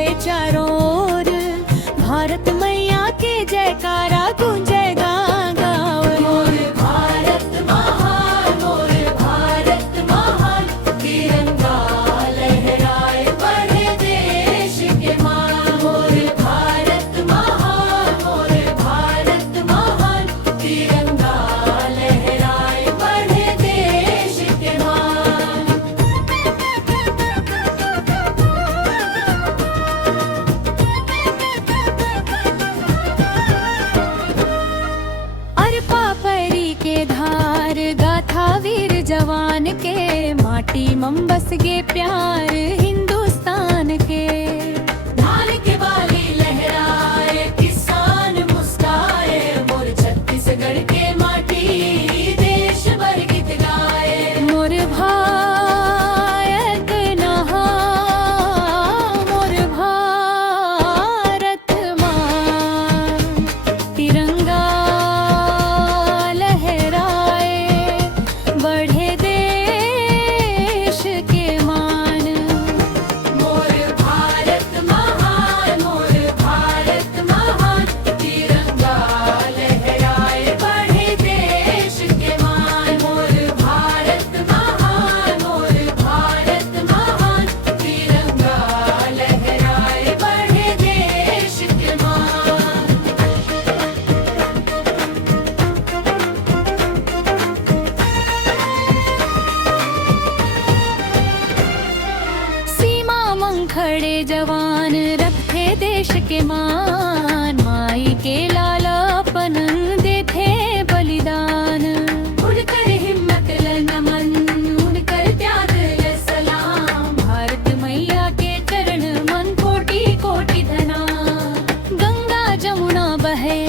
गूंजे चारों ओर, भारत मैया के जयकारा गूंजेगा गाँव। मोर भारत महान, मोर भारत महान, तिरंगा लहराए बढ़े देश के मान। मोर भारत महान, मोर भारत महान, तिरंगा लहराए बढ़े देश के मान। अरपा परी के धार गाथा वीर जवान के, माटी मम बस गे प्यार हिंदुस्तान के। धान के बाली लहराए किसान मुस्काए, मोर छत्तीसगढ़ के माटी देश भर गीत गाए। मोर भारत नहा, मोर भारत माँ, तिरंगा लहराए बढ़े देश के मान। मोर भारत महान, मोर भारत महान, तिरंगा लहराए बढ़े देश के मान। मोर भारत महान, मोर भारत महान, तिरंगा लहराए बढ़े देश के मान। सीमा मंग खड़े जवान रखे देश के मान, माई के लाल अपन देथे बलिदान। उनकर हिम्मत ल नमन, उनकर त्याग ल सलाम, भारत मैया के चरण मन कोटि कोटि धना। गंगा जमुना बहे